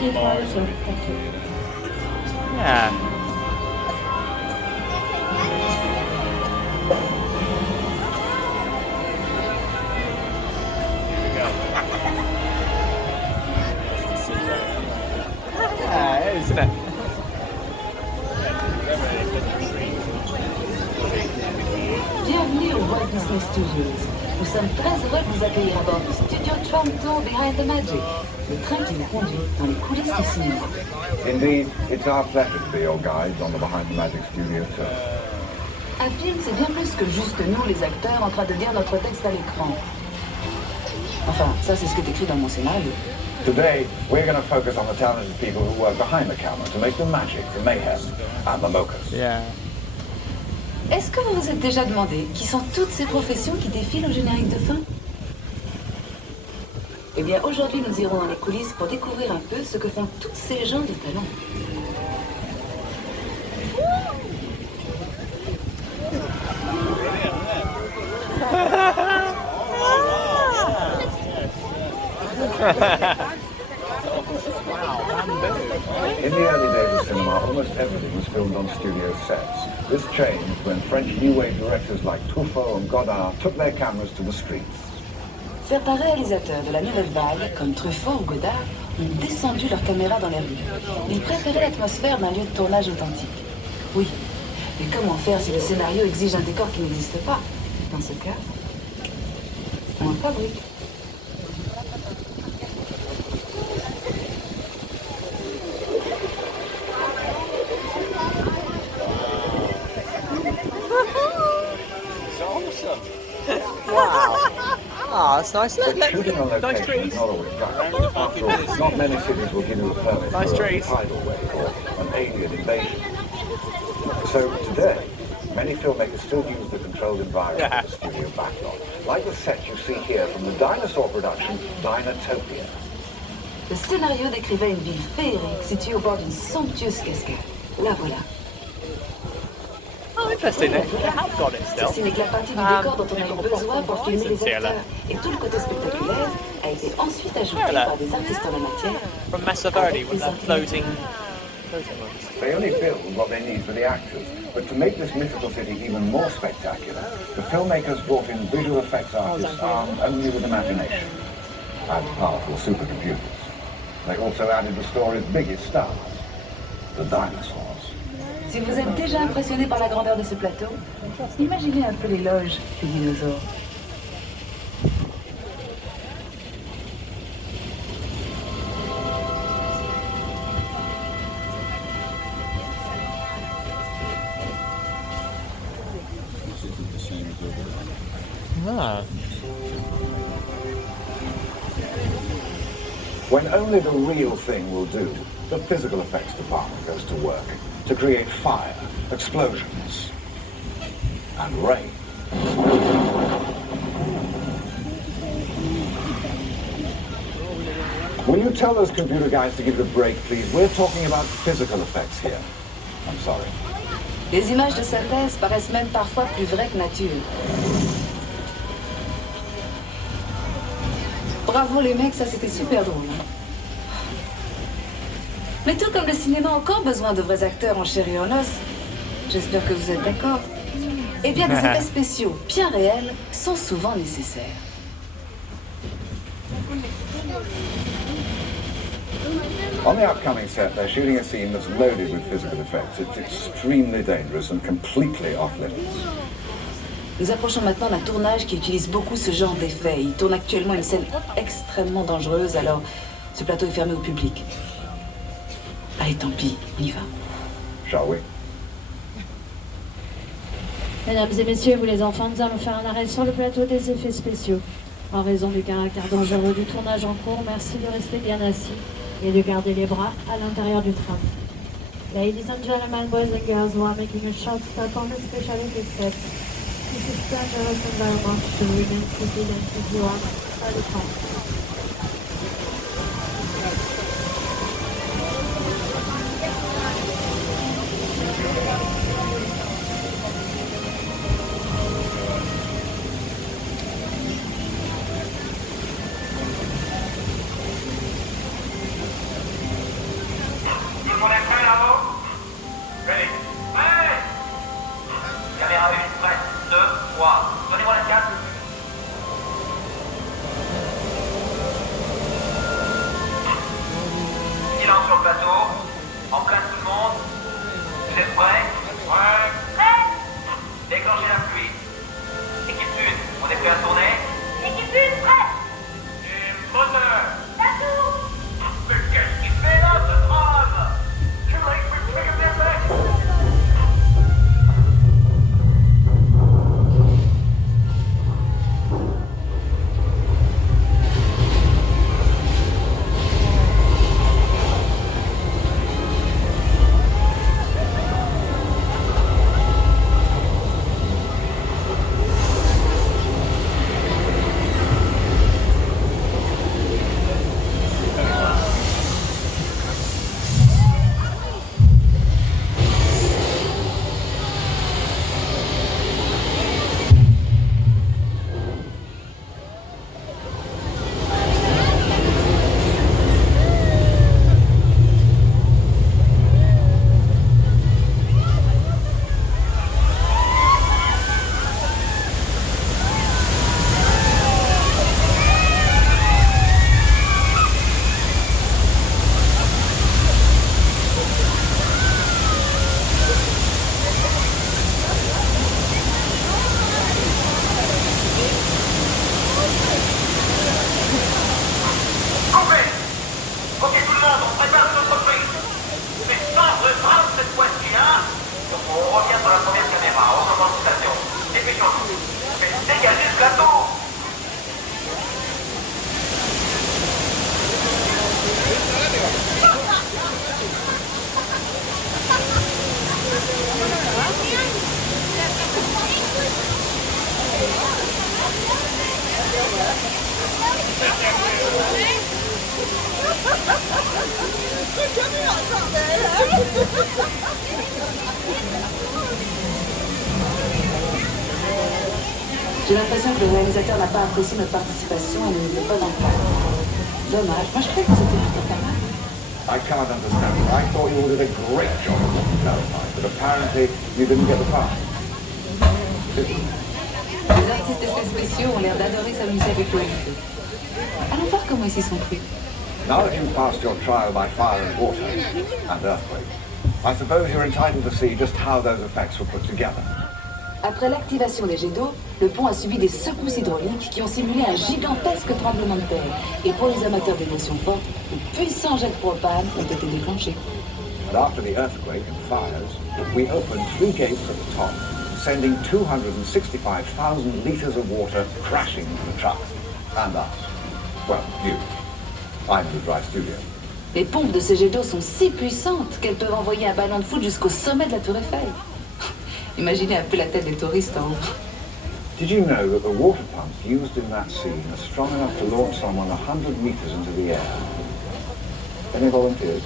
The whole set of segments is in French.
Yeah. Yeah, isn't it? Bienvenue au Walt Disney Studios. Nous sommes très heureux de vous accueillir à bord du studio Tram Tour Behind the Magic, le train qui vous conduit dans les coulisses du cinéma. Indeed, it's our pleasure to be your guides on the Behind the Magic Studio tour. Un film, c'est bien plus que juste nous, les acteurs, en train de dire notre texte à l'écran. Enfin, ça, c'est ce qui est écrit dans mon scénario. Today, we're going to focus on the talented people who work behind the camera to make the magic, the mayhem, and the mochas. Yeah. Est-ce que vous vous êtes déjà demandé qui sont toutes ces professions qui défilent au générique de fin? Eh bien, aujourd'hui, nous irons dans les coulisses pour découvrir un peu ce que font tous ces gens de talent. In the early days of cinema, almost everything was filmed on studio sets. This changed when French New Wave directors like Truffaut and Godard took their cameras to the streets. Certains réalisateurs de la nouvelle vague, comme Truffaut ou Godard, ont descendu leurs caméras dans les rues. Ils préféraient l'atmosphère d'un lieu de tournage authentique. Oui, mais comment faire si le scénario exige un décor qui n'existe pas? Dans ce cas, on le fabrique. Wow. Ah, that's nice. But shooting on Nice location trees. is not always practical. After all, not many cities will give you a permit Nice for trees. a tidal wave or an alien invasion. So today, many filmmakers still use the controlled environment of the studio backlot, like the set you see here from the dinosaur production Dinotopia. Le scénario décrivait une ville féerique située au bord d'une somptueuse cascade. La voilà. Oh, interesting. They have got it still. Ceci n'est que la partie du décor dont on a eu besoin pour filmer les acteurs. Et tout le côté spectaculaire a été ensuite ajouté par des artistes en la matière. From Massa Verde with that floating ones. They only build what they need for the actors, but to make this mythical city even more spectacular, the filmmakers brought in visual effects artists armed only with imagination and powerful supercomputers. They also added the story's biggest stars, the dinosaurs. Si vous êtes déjà impressionné par la grandeur de ce plateau, imaginez un peu l'éloge des dinosaures. Ah. When only the real thing will do, the physical effects department goes to work to create fire, explosions, and rain. Will you tell those computer guys to give it a break, please? We're talking about physical effects here. I'm sorry. Les images de synthèse paraissent même parfois plus vraies que nature. Bravo les mecs, ça c'était super drôle. Hein. Mais tout comme le cinéma a encore besoin de vrais acteurs en chair et en os, j'espère que vous êtes d'accord. Eh bien, des effets spéciaux bien réels sont souvent nécessaires. On the upcoming set, they're shooting a scene that's loaded with physical effects. It's extremely dangerous and completely off-limits. Nous approchons maintenant d'un tournage qui utilise beaucoup ce genre d'effets. Il tourne actuellement une scène extrêmement dangereuse, alors ce plateau est fermé au public. Allez, tant pis, on y va. Shall we? Mesdames et messieurs, vous les enfants, nous allons faire un arrêt sur le plateau des effets spéciaux. En raison du caractère dangereux du tournage en cours, merci de rester bien assis et de garder les bras à l'intérieur du tram. Ladies and gentlemen, boys and girls who are making a short stop on the special effects set, this is dangerous environment to remain seated and keep your arms at the tram. sur le plateau. En place tout le monde. Vous êtes prêts? Ouais. Prêt. Déclenchez la pluie. Équipe 1, on est prêt à tourner? Équipe 1, prêt. Et moteur. La tour. Mais qu'est-ce qu'il fait là, ce Tram? Tu m'as expliqué que perfect. J'ai l'impression que le réalisateur n'a pas apprécié notre participation et ne nous fait pas en faire. Dommage. Moi, je crois que c'était plutôt pas mal. I can't understand it. I thought you did a great job of what you clarified, but apparently you didn't get the part. Les artistes d'effets spéciaux ont l'air d'adorer s'amuser avec l'OFE. Allons voir comment ils s'y sont pris. Now that you've passed your trial by fire and water and earthquake, I suppose you're entitled to see just how those effects were put together. Après l'activation des jets d'eau, le pont a subi des secousses hydrauliques qui ont simulé un gigantesque tremblement de terre. Et pour les amateurs d'émotions fortes, de puissants jets de propane ont été déclenchés. And after the earthquake and fires, we opened 3 gates at the top, sending 265,000 litres of water crashing into the truck. And us. Well, you. I'm in the dry studio. Les pompes de ces jets d'eau sont si puissantes qu'elles peuvent envoyer un ballon de foot jusqu'au sommet de la tour Eiffel. Imaginez un peu la tête des touristes en haut. Did you know that the water pumps used in that scene are strong enough to launch someone 100 meters into the air? Any volunteers?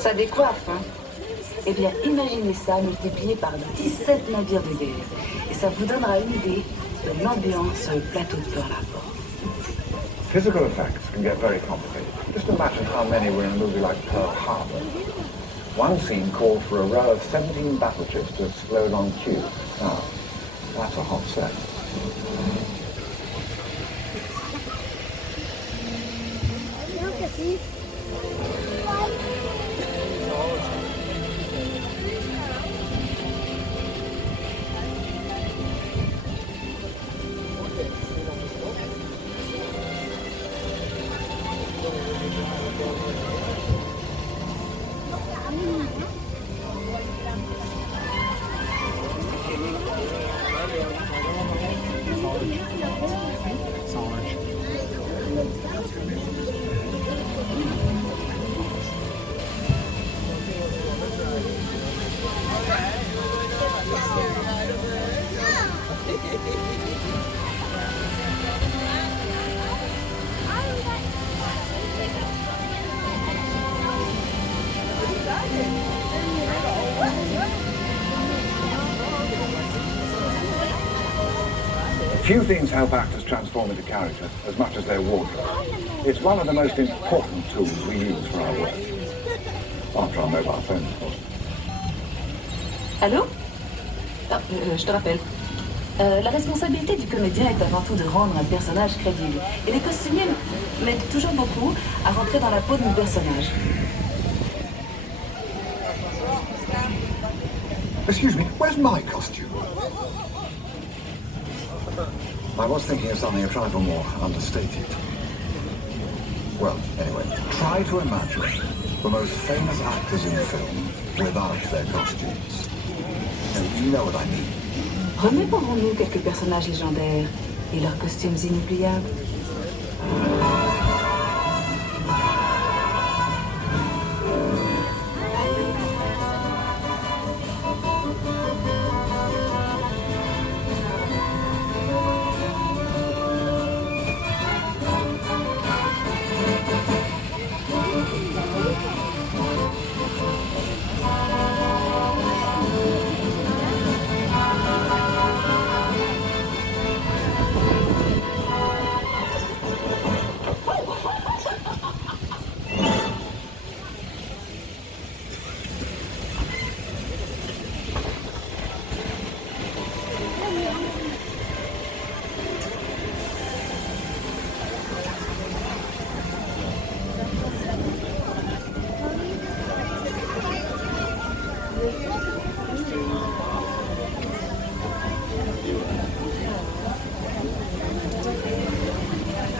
Ça décoiffe, hein? Eh bien, imaginez ça multiplié par 17 navires de guerre. Et ça vous donnera une idée de l'ambiance sur le plateau de Pearl Harbor. Physical effects can get very complicated. Just imagine how many were in a movie like Pearl Harbor. One scene called for a row of 17 battleships to explode on cue. Now, that's a hot set. Few things help actors transform into character as much as their wardrobe. It's one of the most important tools we use for our work. After our mobile phones, of course. Allô? Ah, je te rappelle. La responsabilité du comédien est avant tout de rendre un personnage crédible. Et les costumiers m'aident toujours beaucoup à rentrer dans la peau de mon personnage. Excuse me, where's my costume? I was thinking of something a trifle more understated. Well, anyway, try to imagine the most famous actors in film without their costumes. You know what I mean. Remémorons-nous quelques personnages légendaires et leurs costumes inoubliables.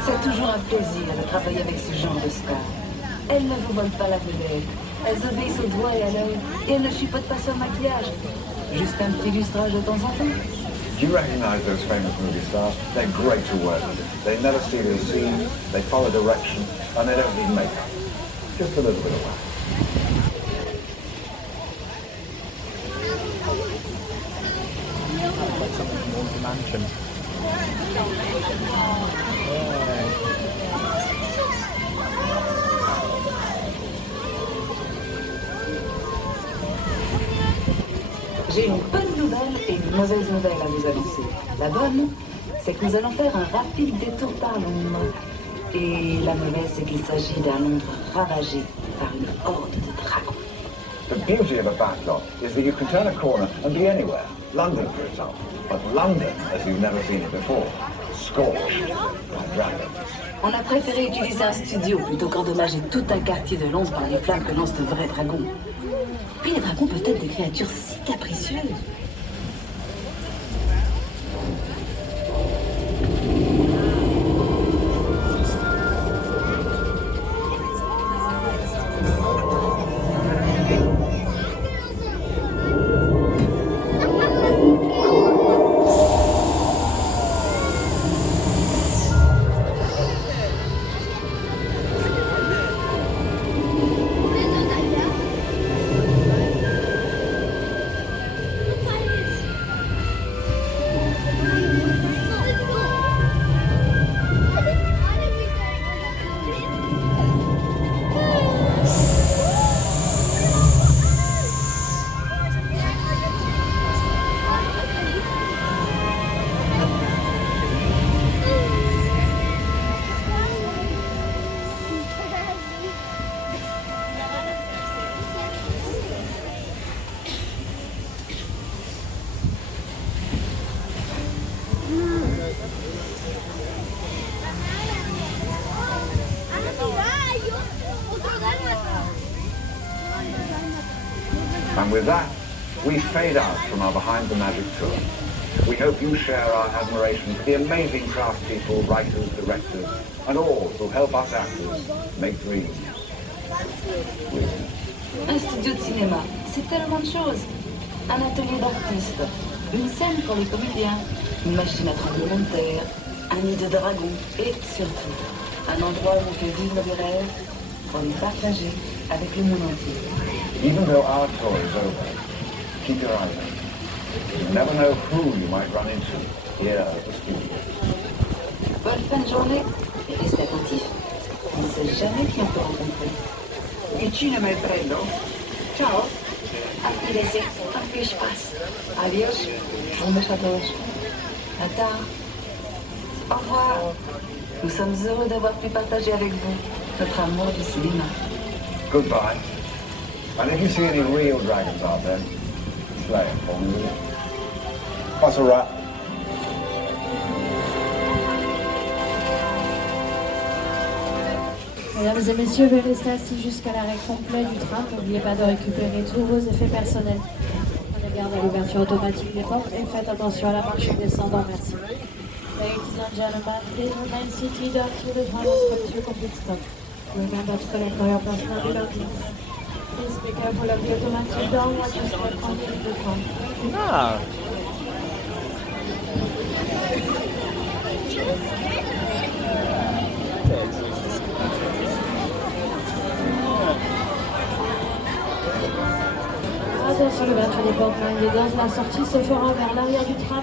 C'est toujours un plaisir de travailler avec ce genre de stars. Elles ne vous volent pas la vedette. Elles obéissent au doigt et à l'œil. Et elles ne chipotent pas sur le maquillage. Juste un petit lustrage de temps en temps. Do you recognize those famous movie stars? They're great to work with. They never steal a scene, they follow direction, and they don't need makeup. Just a little bit of wax. Mansion. J'ai une bonne nouvelle et une mauvaise nouvelle à vous annoncer. La bonne, c'est que nous allons faire un rapide détour par Londres. Et la mauvaise, c'est qu'il s'agit d'un Londres ravagé par une horde de dragons. The beauty of a backlot is that you can turn a corner and be anywhere. London, for example. But London, as you've never seen it before, scorched by dragons. On a préféré utiliser un studio plutôt qu'endommager tout un quartier de Londres par les flammes que lancent de vrais dragons. Puis les dragons peuvent être des créatures si capricieuses. And with that, we fade out from our Behind the Magic tour. We hope you share our admiration for the amazing craftspeople, writers, directors, and all who help us actors make dreams. Un studio de cinéma, c'est tellement de choses. Un atelier d'artistes, une scène pour les comédiens, une machine à tremblement de terre, un nid de dragons et surtout, un endroit où on peut vivre des rêves pour les partager avec le monde entier. Even though our tour is over, keep your eyes open. You never know who you might run into here at the studio. Bonne fin de journée et restez attentifs. On ne sait jamais qui on peut rencontrer. Il cinema è freddo? Ciao. Apilez-y, tant que je passe. Adios, on me château. À tard. Au revoir. Nous sommes heureux d'avoir pu partager avec vous notre amour du cinéma. Goodbye. And if you see any real dragons out there, slay it for me, will you? That's a wrap. Mesdames et messieurs, veuillez rester assis jusqu'à l'arrêt complet du tram. N'oubliez pas de récupérer tous vos effets personnels. Prenez garde à l'ouverture automatique des portes et faites attention à la marche descendant. Merci. Ladies and gentlemen, please remain seated until the tram has come to a complete stop. Remember to collect all your personal belongings. Please be careful of the automatic door once you step onto the tram. Ah. Attention, l'ouverture des portes mains et dans la sortie se fera vers l'arrière du tram